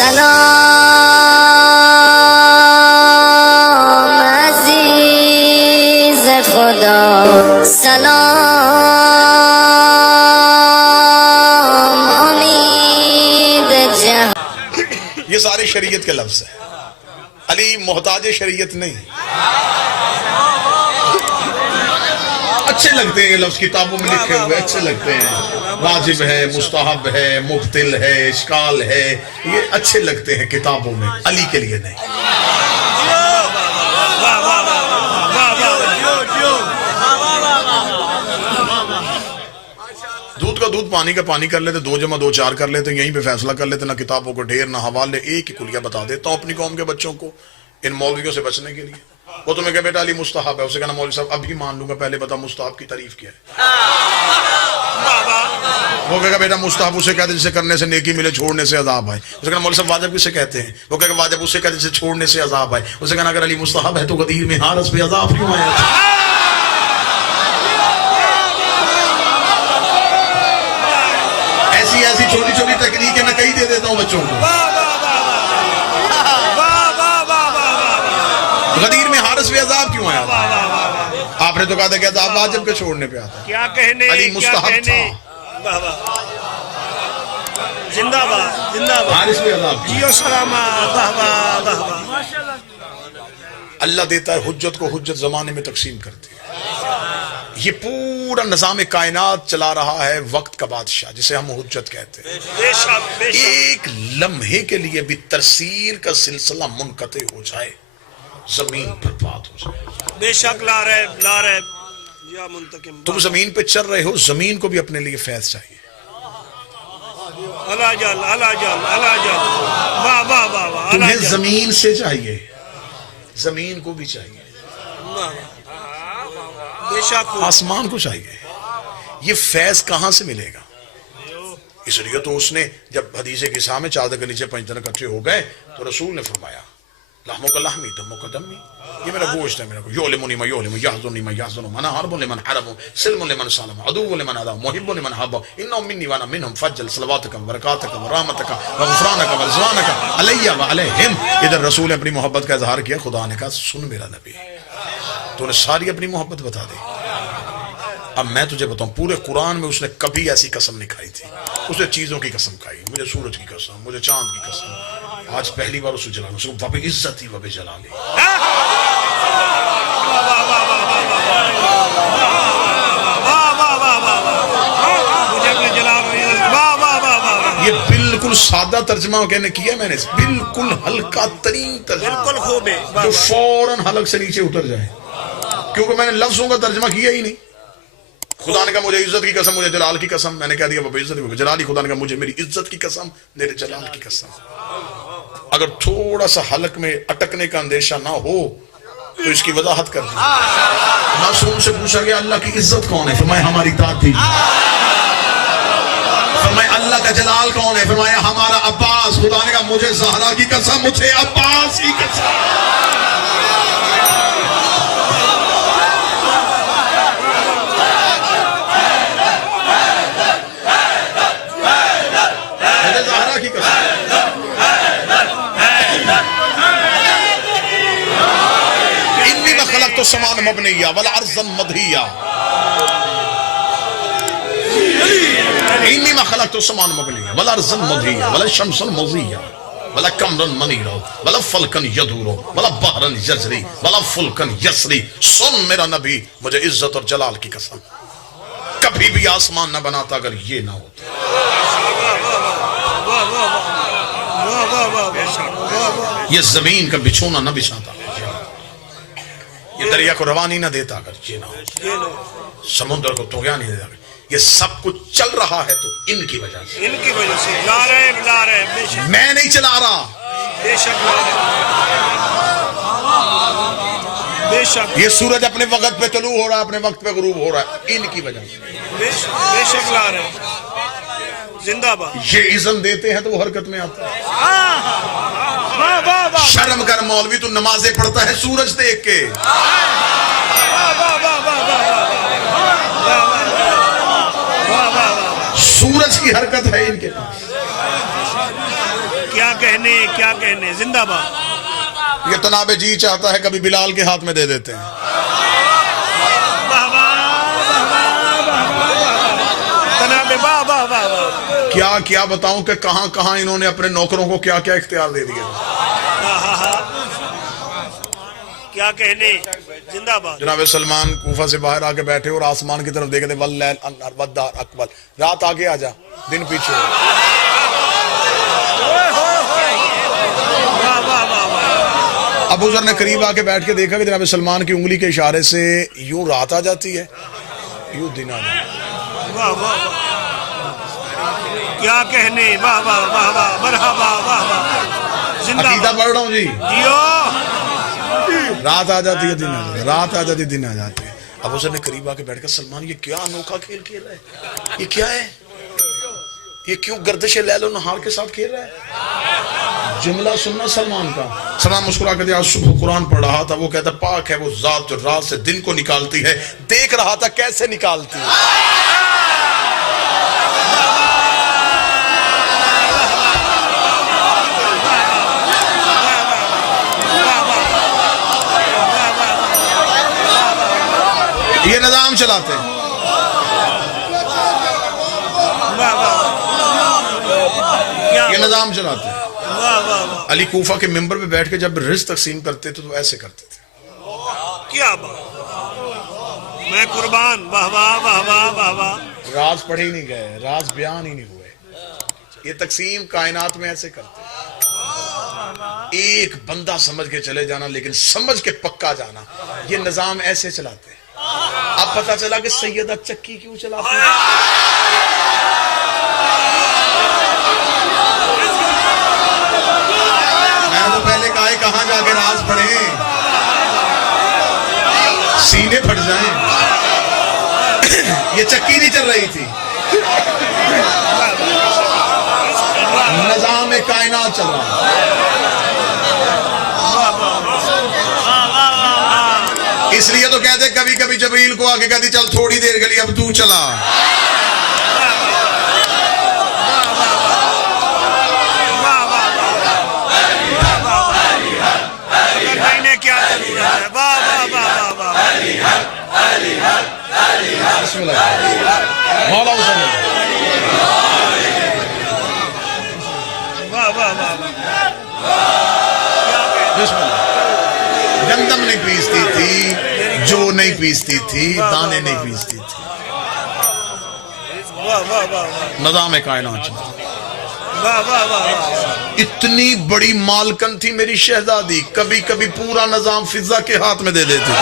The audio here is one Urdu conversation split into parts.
سلام عزیز خدا سلام امید جہاں. یہ سارے شریعت کے لفظ ہیں. علی محتاج شریعت نہیں. اچھے لگتے ہیں یہ لفظ کتابوں میں لکھے ہوئے اچھے لگتے ہیں. واجب ہے، مستحب ہے، مبطل ہے، اشکال ہے، یہ اچھے لگتے ہیں کتابوں میں. علی کے لیے نہیں. دودھ کا دودھ پانی کا پانی کر لیتے، 2 جمع 2 4 کر لیتے، یہیں پہ فیصلہ کر لیتے. نہ کتابوں کو ڈھیر نہ حوالے. ایک ہی کلیہ بتا دیتا ہوں اپنی قوم کے بچوں کو ان مولویوں سے بچنے کے لیے. وہ تمہیں کہ بیٹا علی مستحب ہے، اسے کہنا مولوی صاحب ابھی مان لوں گا، پہلے بتا مستحب کی تعریف کیا ہے. وہ کہے گا بیٹا مستحب اسے کہتے جسے کرنے سے نیکی ملے، چھوڑنے سے عذاب آئے. اسے کہنا مولوی صاحب واجب کسے کہتے ہیں؟ وہ کہے گا واجب اسے کہتے جسے چھوڑنے سے عذاب آئے. اسے کہنا اگر علی مستحب ہے تو غدیر میں حارس پہ عذاب کیوں آیا؟ ایسی چھوٹی چھوٹی تکنیکیں میں کئی دے دیتا ہوں بچوں کو. غدیر میں حارس پہ عذاب کیوں آیا؟ آپ نے تو کہا تھا کہ عذاب واجب کے چھوڑنے پہ آتا. کیا کہنے، علی مستحب تھا. زندہ باد زندہ باد. حارس پہ عذاب کیوں؟ جیو سلامہ. اللہ دیتا ہے حجت کو، حجت زمانے میں تقسیم کرتی ہے. یہ پورا نظام کائنات چلا رہا ہے وقت کا بادشاہ جسے ہم حجت کہتے ہیں. بے شک بے شک. ایک لمحے کے لیے بھی ترسیل کا سلسلہ منقطع ہو جائے، زمین برباد ہو جائے. بے شک. لا رہے یا منتقم. تم زمین پہ چل رہے ہو، زمین کو بھی اپنے لیے فیض چاہیے. اللہ جل اللہ جل اللہ جل. واہ واہ واہ واہ. تمہیں زمین سے چاہیے، زمین کو بھی چاہیے، بے شک. آسمان کو چاہیے. یہ فیض کہاں سے ملے گا؟ اس لیے تو اس نے جب حدیث قصہ میں چادر کے نیچے 5 دن اکٹھے ہو گئے تو رسول نے فرمایا لحمو کا لحمی دمو کا دمی، یہ میرا گوشت ہے، میرا یعلمنی ما یعلم یحزننی ما یحزن، انا حرب لمن حرب سلم لمن سلم عدو لمن عدا محب لمن حب انهم مني وانا منهم فجل صلواتك وبرکاتك ورحمتك وغفرانك ورضوانك علی وعلیہم. ادھر رسول نے اپنی محبت کا اظہار کیا. خدا نے کہا سن میرا نبی، تو نے ساری اپنی محبت بتا دی. اب میں تجھے بتاؤں پورے قرآن میں اس نے کبھی ایسی قسم نہیں کھائی تھی. اس نے چیزوں کی قسم کھائی، مجھے سورج کی قسم، مجھے چاند کی قسم. آج پہلی بار اس کو جلانا، اس کو وب عزتی وب جلالی. یہ بالکل سادہ ترجمہ کہنے کیا میں نے، بالکل ہلکا ترین ترجمہ، بالکل خوب ہے جو فوراً حلق سے نیچے اتر جائے، کیونکہ میں نے لفظوں کا ترجمہ کیا ہی نہیں. خدا نے کہا مجھے عزت کی قسم، مجھے جلال کی قسم. میں نے کہہ دیا بابا عزت کی جلالی. خدا نے کہا مجھے میری عزت کی قسم، میرے جلال کی قسم. اگر تھوڑا سا حلق میں اٹکنے کا اندیشہ نہ ہو تو اس کی وضاحت کر دی. معصوم سے پوچھا گیا اللہ کی عزت کون ہے؟ فرمایا ہماری ذات تھی. فرمایا اللہ کا جلال کون ہے؟ فرمایا ہمارا عباس. خدا نے کہا مجھے زہرا کی قسم، مجھے عباس کی قسم. سمان مبنیہ ولا ارضا مدھیہ. انی ما خلقت السمان مبنیہ ولا ارضا مدھیہ ولا شمسا مضیہ ولا قمرا منیرا ولا فلکا یدور ولا بحرا یجری ولا فلکا یسری. سن میرا نبی، مجھے عزت اور جلال کی قسم کبھی بھی آسمان نہ بناتا اگر یہ نہ ہوتا. یہ زمین کا بچھونا نہ بچھاتا، یہ دریا کو روانی نہ دیتا اگر یہ نہ ہو، سمندر کو طغیان نہیں دیتا. یہ سب کچھ چل رہا ہے تو ان کی وجہ سے، ان کی وجہ سے. لا رہے بے شک. میں نہیں چلا رہا. بے شک بے شک. یہ سورج اپنے وقت پہ طلوع ہو رہا ہے، اپنے وقت پہ غروب ہو رہا ہے، ان کی وجہ سے. بے شک. لا رہے زندہ باد. یہ اذن دیتے ہیں تو وہ حرکت میں آتا ہے. شرم کر مولوی، تو نمازیں پڑھتا ہے سورج دیکھ کے. سورج کی حرکت ہے ان کے پاس. کیا کہنے زندہ باد. یہ تناب جی چاہتا ہے کبھی بلال کے ہاتھ میں دے دیتے ہیں. تناب واہ واہ واہ واہ. کیا بتاؤں کہ کہاں کہاں انہوں نے اپنے نوکروں کو کیا کیا اختیار دے دیے. کیا کہنے زندہ باد. جناب سلمان کوفہ سے باہر آ کے بیٹھے اور آسمان کی طرف دیکھتے واللیل انہار والدار اکبر. رات آگے آ جا دن پیچھے. ابو ذر نے قریب آ کے بیٹھ کے دیکھا کہ جناب سلمان کی انگلی کے اشارے سے یوں رات آ جاتی ہے یوں دن آ جاتا ہے. واہ واہ کیا کہنے واہ واہ واہ واہ مرحبا واہ واہ. زندہ عقیدہ پڑھ رہا ہوں جی. جیو. رات آ جاتی ہے دن آ جاتا ہے رات آ جاتی ہے دن آ جاتی ہے. ابو ذر نے قریب آ کے بیٹھ کر سلمان یہ کیا انوکھا کھیل کھیل رہا ہے یہ کیا ہے یہ کیوں گردش لیل و نہار کے ساتھ کھیل رہا ہے. جملہ سننا سلمان کا. سلمان مسکرا کر دیا صبح قرآن پڑھ رہا تھا. وہ کہتا پاک ہے وہ ذات جو رات سے دن کو نکالتی ہے. دیکھ رہا تھا کیسے نکالتی ہے. یہ نظام چلاتے ہیں. یہ نظام چلاتے ہیں. علی کوفہ کے ممبر پہ بیٹھ کے جب رزق تقسیم کرتے تھے تو ایسے کرتے تھے. کیا بات. میں قربان. واہ واہ واہ واہ واہ واہ. راز پڑھے ہی نہیں گئے راز بیان ہی نہیں ہوئے. یہ تقسیم کائنات میں ایسے کرتے ہیں. ایک بندہ سمجھ کے چلے جانا لیکن سمجھ کے پکا جانا. یہ نظام ایسے چلاتے ہیں. اب پتا چلا کہ سیدہ چکی کیوں چلاتے ہیں. میں تو پہلے کہا ہے کہاں جا کے راز پڑھیں سینے پھٹ جائیں. یہ چکی نہیں چل رہی تھی نظام کائنات چل رہا ہے. اس لیے تو کہتے کبھی کبھی جبریل کو آگے کہتی چل تھوڑی دیر کے لیے اب تو چلا. بسم اللہ مولا حسین. بسم اللہ. گندم نہیں پیستی تھی جو نہیں پیستی تھی دانے نہیں پیستی تھی. نظام کائنات چلتا. اتنی بڑی مالکن تھی میری شہزادی کبھی کبھی پورا نظام فضا کے ہاتھ میں دے دیتی.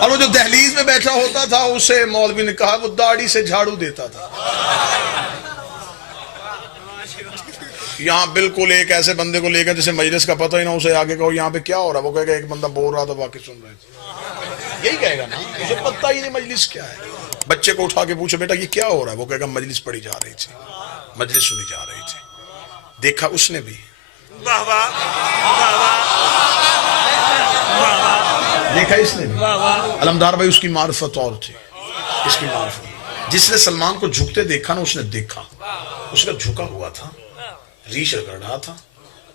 اور وہ جو دہلیز میں بیٹھا ہوتا تھا اسے مولوی نے کہا وہ داڑھی سے جھاڑو دیتا تھا. یہاں بالکل ایک ایسے بندے کو لے کر جسے مجلس کا پتہ ہی نہ اسے آگے کہو یہاں پہ کیا ہو رہا ہے وہ کہے گا ایک بندہ بول رہا تھا باقی سن رہے تھے. یہی کہے گا نا اسے پتہ ہی نہیں مجلس کیا ہے. بچے کو اٹھا کے پوچھو بیٹا یہ کیا ہو رہا ہے وہ کہے گا مجلس پڑھی جا رہی تھی مجلس سنی جا رہی تھی. دیکھا اس نے بھی دیکھا اس نے بھی. علمدار بھائی اس کی معرفت اور تھی. اس کی معرفت جس نے سلمان کو جھکتے دیکھا نا اس نے دیکھا اس کا جھکا ہوا تھا ریش رگڑ رہا تھا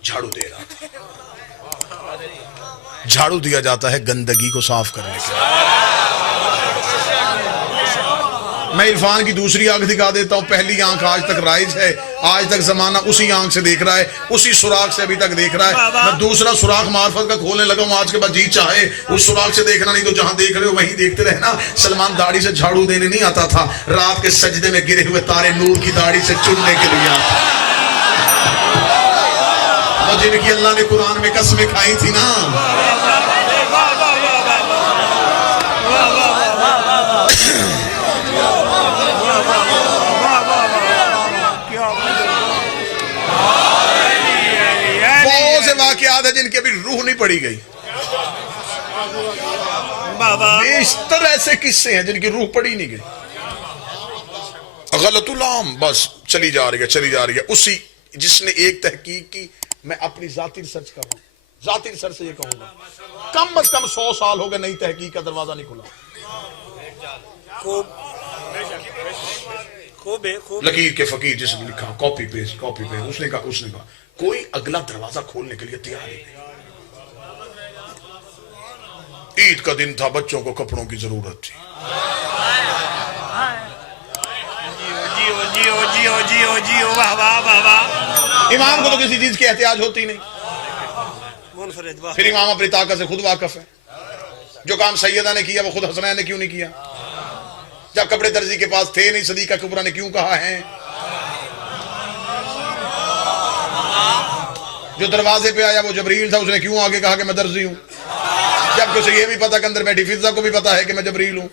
جھاڑو دے رہا تھا. جھاڑو دیا جاتا ہے گندگی کو صاف کرنے کے لیے. میں عرفان کی دوسری آنکھ دکھا دیتا ہوں. پہلی آنکھ آج تک رائج ہے آج تک زمانہ اسی آنکھ سے دیکھ رہا ہے اسی سوراخ سے ابھی تک دیکھ رہا ہے. میں دوسرا سوراخ معرفت کا کھولنے لگا ہوں آج کے بعد جی چاہے اس سوراخ سے دیکھنا نہیں تو جہاں دیکھ رہے ہو وہیں دیکھتے رہنا. سلمان داڑھی سے جھاڑو دینے نہیں آتا تھا رات کے سجدے میں گرے ہوئے تارے نور کی داڑھی سے چننے کے لیے آتا. جن کی اللہ نے قرآن میں قسمیں کھائی تھی نا بہت سے واقعات ہیں جن کی ابھی روح نہیں پڑی گئی. بیشتر ایسے قصے ہیں جن کی روح پڑی نہیں گئی. غلط العام بس چلی جا رہی ہے. اسی جس نے ایک تحقیق کی میں اپنی ذاتی ریسرچ کر رہا ہوں، ذاتی ریسرچ سے یہ کہوں گا کم از کم 100 سال ہو گئے نئی تحقیق کا دروازہ نہیں کھلا. خوب خوب ہے، خوب. لکیر کے فقیر جس نے لکھا کاپی پیسٹ اس نے کہا کوئی اگلا دروازہ کھولنے کے لیے تیار ہی نہیں. عید کا دن تھا، بچوں کو کپڑوں کی ضرورت تھی. جیو واہ واہ واہ واہ. امام کو تو کسی چیز کی احتیاج ہوتی نہیں، منفرد واہ. پھر امام اپنی طاقت سے خود واقف ہے. جو کام سیدہ نے کیا وہ خود حسنین نے کیوں نہیں کیا؟ جب کپڑے درزی کے پاس تھے نہیں صدیقہ کبریٰ نے کیوں کہا ہے؟ جو دروازے پہ آیا وہ جبریل تھا، اس نے کیوں آگے کہا کہ میں درزی ہوں؟ جبکہ اسے یہ بھی پتا کہ اندر بیٹھی فضہ کو بھی پتا ہے کہ میں جبریل ہوں.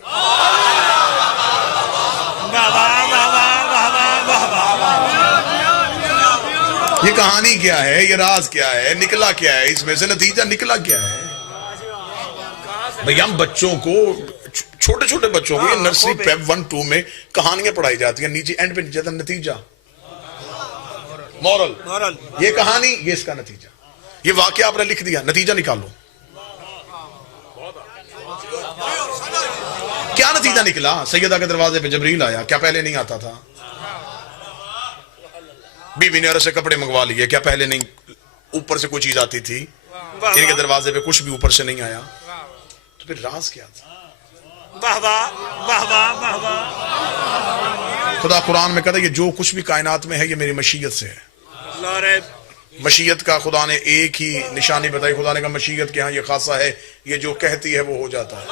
یہ کہانی کیا ہے؟ یہ راز کیا ہے؟ نکلا کیا ہے؟ اس میں سے نتیجہ نکلا کیا ہے؟ بھئی ہم بچوں کو، چھوٹے چھوٹے بچوں کو، یہ نرسری پیپ 1-2 میں کہانیاں پڑھائی جاتی ہیں، نیچے اینڈ پہ جاتا نتیجہ، مورل، یہ کہانی، یہ اس کا نتیجہ. یہ واقعہ آپ نے لکھ دیا، نتیجہ نکالو. کیا نتیجہ نکلا؟ سیدہ کے دروازے پہ جبریل آیا، کیا پہلے نہیں آتا تھا؟ بی بی نے عرض سے کپڑے منگوا لیے، کیا پہلے نہیں اوپر سے کوئی چیز آتی تھی؟ ان کے دروازے پہ کچھ بھی اوپر سے نہیں آیا. تو پھر راز کیا تھا؟ خدا قرآن میں کہتا ہے کہ جو کچھ بھی کائنات میں ہے یہ میری مشیت سے ہے. مشیت کا خدا نے ایک ہی نشانی بتائی. خدا نے کہا مشیت کے ہاں یہ خاصہ ہے، یہ جو کہتی ہے وہ ہو جاتا ہے.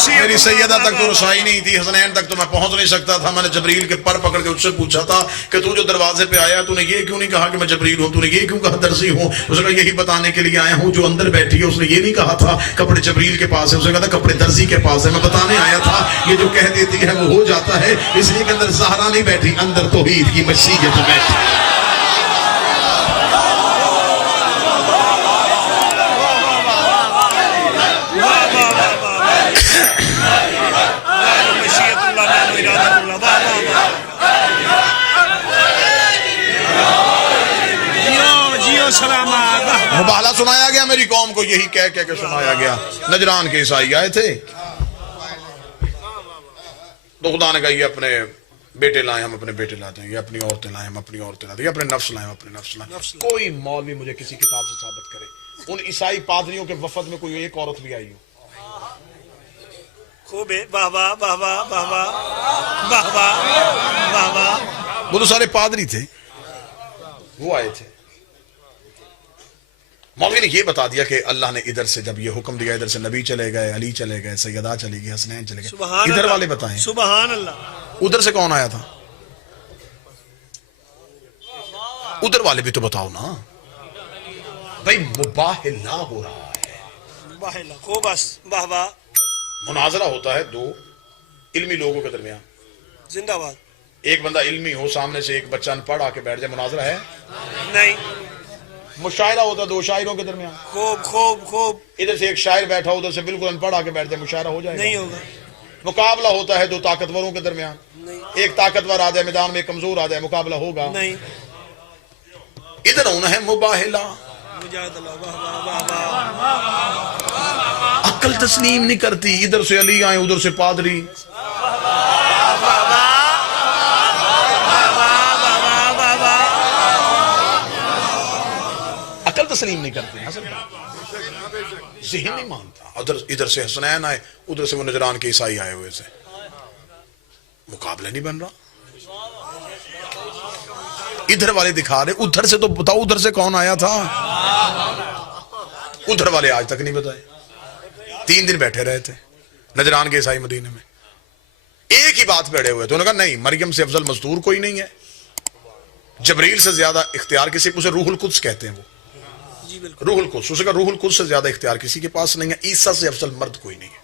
میری سیدہ تک تو رسائی نہیں تھی، حسنین تک تو میں پہنچ نہیں سکتا تھا. میں نے جبریل کے پر پکڑ کے اس سے پوچھا تھا کہ تو جو دروازے پہ آیا تو نے یہ کیوں نہیں کہا کہ میں جبریل ہوں؟ تو نے یہ کیوں کہا درزی ہوں؟ اس نے کہا یہی بتانے کے لیے آیا ہوں. جو اندر بیٹھی ہے اس نے یہ نہیں کہا تھا کپڑے جبریل کے پاس ہے، اس نے کہا تھا کپڑے درزی کے پاس ہے. میں بتانے آیا تھا یہ جو کہہ دیتی ہے وہ ہو جاتا ہے. اس لیے کہ اندر زہرا نہیں بیٹھی، اندر توحید کی مشیت بیٹھی. مباہلہ سنایا گیا میری قوم کو، یہی کہہ کے سنایا گیا. نجران کے عیسائی آئے تھے تو خدا نے کہا یہ اپنے بیٹے لائیں ہم اپنے بیٹے لاتے ہیں، یہ اپنی عورتیں لائیں ہم اپنی عورتیں لاتے ہیں، یہ اپنے نفس لائیں ہم اپنے نفس لائیں. کوئی مولوی مجھے کسی کتاب سے ثابت کرے ان عیسائی پادریوں کے وفد میں کوئی ایک عورت بھی آئی ہو. خوب ہے، واہ واہ واہ واہ واہ واہ واہ واہ. وہ تو سارے پادری تھے، وہ آئے تھے. مولوی نے یہ بتا دیا کہ اللہ نے ادھر سے جب یہ حکم دیا ادھر سے نبی چلے گئے، علی چلے گئے، سیدہ چلی گئی، حسنین چلے گئے. ادھر والے بتائیں سبحان اللہ. ادھر سے کون آیا تھا؟ ادھر والے بھی تو بتاؤ نا بھائی. مباہلہ ہو رہا ہے، خوب بس واہ واہ. مناظرہ ہوتا ہے دو علمی لوگوں کے درمیان. زندہ باد. ایک بندہ علمی ہو، سامنے سے ایک بچہ ان پڑھ آ کے بیٹھ جائے، مناظرہ ہے نہیں. مشاعرہ ہوتا ہے دو شاعروں کے درمیان. خوب خوب خوب. ادھر سے ایک شاعر بیٹھا ادھر سے بالکل ان پڑھ آ کے بیٹھ جائے، مشاعرہ ہو جائے گا؟ نہیں ہوگا. مقابلہ ہوتا ہے دو طاقتوروں کے درمیان. ایک طاقتور آ جائے میدان میں، ایک کمزور آ جائے، مقابلہ ہوگا نہیں. ادھر ہونا ہے مباہلہ. عقل تسلیم نہیں کرتی، ادھر سے علی آئے ادھر سے پادری. عقل تسلیم نہیں کرتی، ذہن نہیں مانتا. ادھر سے حسنین آئے ادھر سے وہ نجران کے عیسائی آئے ہوئے سے، مقابلہ نہیں بن رہا. ادھر والے دکھا رہے، ادھر سے تو بتاؤ ادھر سے کون آیا تھا؟ ادھر والے آج تک نہیں بتائے. 3 دن بیٹھے رہے تھے نجران کے عیسائی مدینے میں، ایک ہی بات پڑے ہوئے تھے. انہوں نے کہا نہیں، مریم سے افضل مزدور کوئی نہیں ہے، جبریل سے زیادہ اختیار کسی، اسے روح القدس کہتے ہیں. وہ روح القدس، اسے کہا روح القدس سے زیادہ اختیار کسی کے پاس نہیں ہے. عیسیٰ سے افضل مرد کوئی نہیں ہے.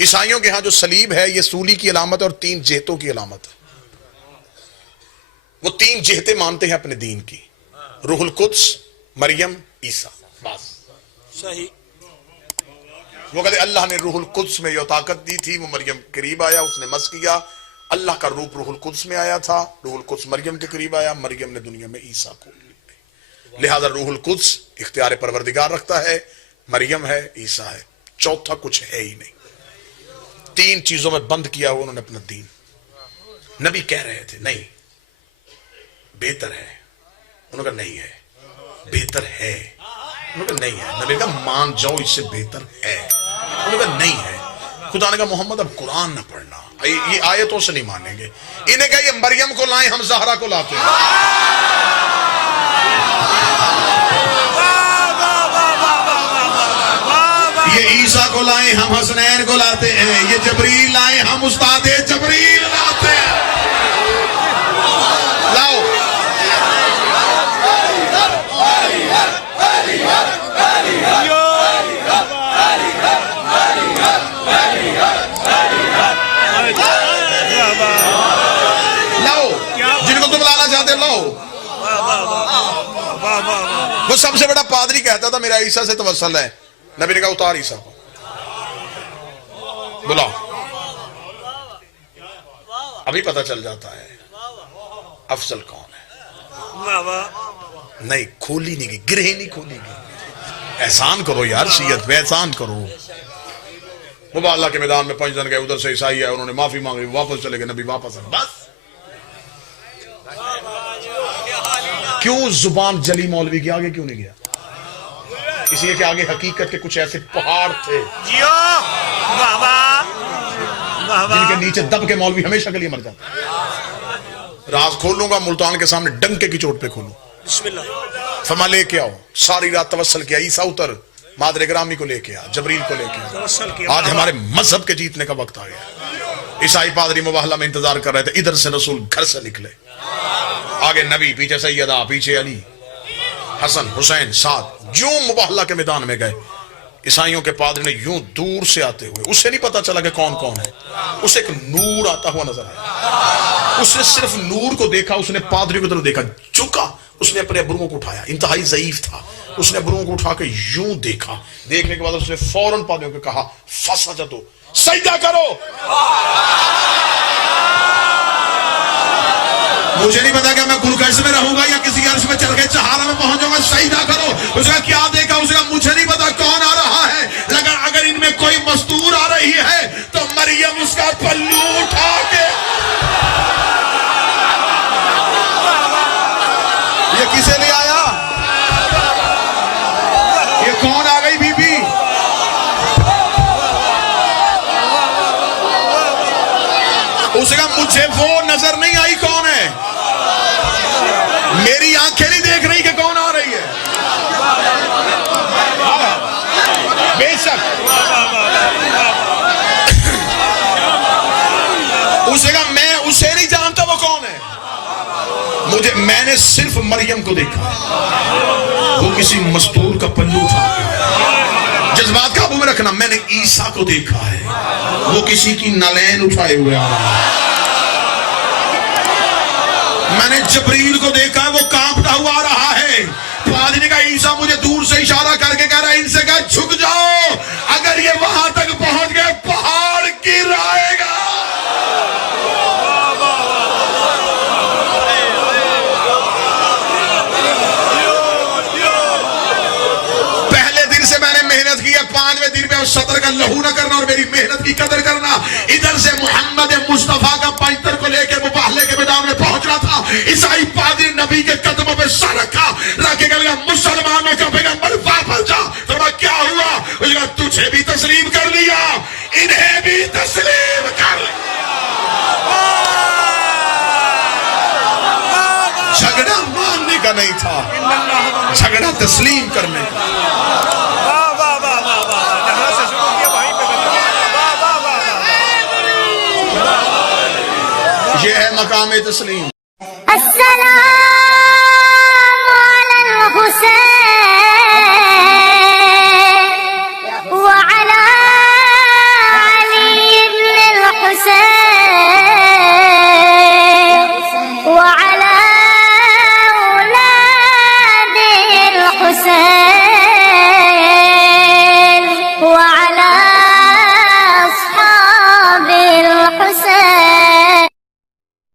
عیسائیوں کے ہاں جو صلیب ہے یہ سولی کی علامت ہے اور 3 جہتوں کی علامت ہے. وہ 3 جہتیں مانتے ہیں اپنے دین کی، روح القدس، مریم، عیسیٰ. بس صحیح. وہ کہتے اللہ نے روح القدس میں یہ طاقت دی تھی، وہ مریم قریب آیا، اس نے مس کیا، اللہ کا روح القدس میں آیا تھا، روح القدس مریم کے قریب آیا، مریم نے دنیا میں عیسیٰ کو، لہذا روح القدس اختیار پروردگار رکھتا ہے، مریم ہے، عیسیٰ ہے، چوتھا کچھ ہے ہی نہیں۔ تین چیزوں میں بند کیا ہوا انہوں نے اپنا دین۔ نبی کہہ رہے تھے نہیں بہتر ہے، انہوں نے کہا نہیں ہے، بہتر ہے، انہوں نے کہا نہیں ہے، نبی نے کہا مان جاؤ اس سے بہتر ہے، انہوں نے کہا نہیں ہے۔ خدا نے کہا محمد اب قرآن نہ پڑھنا، یہ آیتوں سے نہیں مانیں گے۔ انہیں کہا یہ مریم کو لائیں، ہم زہرا کو لاتے ہیں۔ یہ عیسیٰ کو لائیں، ہم حسنین کو لاتے ہیں۔ یہ جبریل لائیں، ہم استاد جبریل لاتے ہیں۔ لاؤ لاؤ جن کو تم لانا چاہتے لاؤ۔ وہ سب سے بڑا پادری کہتا تھا میرا عیسیٰ سے توسل ہے، نبی نے کہا اتار عیسیٰ کو، بلاؤ۔ ابھی پتہ چل جاتا ہے افضل کون ہے۔ نہیں کھولی نہیں گئی، گرہ نہیں کھولی گئی۔ احسان کرو یار، شیعت پہ احسان کرو۔ مبالغہ کے میدان میں 5 دن گئے، ادھر سے عیسائی ہے، انہوں نے معافی مانگی، واپس چلے گئے، نبی واپس آئے، بس۔ کیوں زبان جلی مولوی کے آگے کیوں نہیں گیا؟ اس لیے کہ آگے حقیقت کے کچھ ایسے پہاڑ تھے جن کے نیچے دب کے مولوی ہمیشہ کے لیے مر جاتا۔ راز کھولوں گا ملتان کے سامنے ڈنکے کی چوٹ پہ کھولوں۔ بسم اللہ۔ فما لے کے آؤ، ساری رات توسل کیا، عیسیٰ اتر، مادر گرامی کو لے کے آ، جبریل کو لے کے آ۔ آج ہمارے مذہب کے جیتنے کا وقت آ گیا۔ عیسائی پادری مباہلہ میں انتظار کر رہے تھے، ادھر سے رسول گھر سے نکلے، آگے نبی، پیچھے سیدہ، پیچھے علی، حسن، حسین، سعد، جو مباہلہ کے میدان میں گئے۔ عیسائیوں کے پادری نے یوں دور سے آتے ہوئے، اسے نہیں پتا چلا کہ کون کون ہے، اسے ایک نور آتا ہوا نظر آیا، اس نے صرف نور کو دیکھا، اس نے پادری کو طرف دیکھا، جھکا، اس نے اپنے ابروؤں کو اٹھایا، انتہائی ضعیف تھا، اس نے ابروؤں کو اٹھا کے یوں دیکھا، دیکھنے کے بعد اس نے فوراً پادریوں کو کہا فسجدو، سجدہ کرو۔ مجھے نہیں پتا کہ میں گلکش میں رہوں گا یا کسی عرش میں چل کے چہارا میں پہنچ جاؤں گا، سجدہ کرو۔ اس کا کیا دیکھا، اس کا مجھے نہیں پتا کون آ رہا ہے، لیکن اگر ان میں کوئی مستور آ رہی ہے تو مریم اس کا پلو اٹھا کے، یہ کسے لے آیا، یہ کون آ گئی بی بی؟ اس کا مجھے وہ نظر نہیں آئی کون ہے، میری آنکھیں نہیں دیکھ رہی کہ کون آ رہی ہے، بے شک اسے کہا میں اسے نہیں جانتا وہ کون ہے، میں نے صرف مریم کو دیکھا، وہ کسی مستور کا پلو اٹھا، جذبات قابو میں رکھنا، میں نے عیسیٰ کو دیکھا ہے، وہ کسی کی نالین اٹھائے ہوئے آ رہا ہے، میں نے جبریل کو دیکھا ہے، وہ کانپتا ہوا آ رہا ہے۔ پادری نے کہا عیسیٰ مجھے دور سے اشارہ کر کے کہہ رہا ہے، ان سے کہا جھک جاؤ، اگر یہ وہاں تک پہنچ گئے پہاڑ گر آئے گا۔ پہلے دن سے میں نے محنت کی ہے، 5ویں دن پہ صدر کا لہو نہ کرنا اور میری محنت کی قدر کرنا۔ ادھر سے محمد مصطفیٰ کا پینتر کو لے کے مباہلے کے میدان میں پہنچنا تھا، عیسائی پادری نبی کے قدموں پہ سر رکھا، رکھے گا مسلمانوں کا پیغمبر واپس جا۔ فرمایا کیا ہوا؟ اس نے کہا تجھے بھی تسلیم کر لیا، انہیں بھی تسلیم کر لیا۔ جھگڑا ماننے کا نہیں تھا، جھگڑا تسلیم کرنے کا۔ یہ ہے مقام تسلیم۔ السلام علی الحسین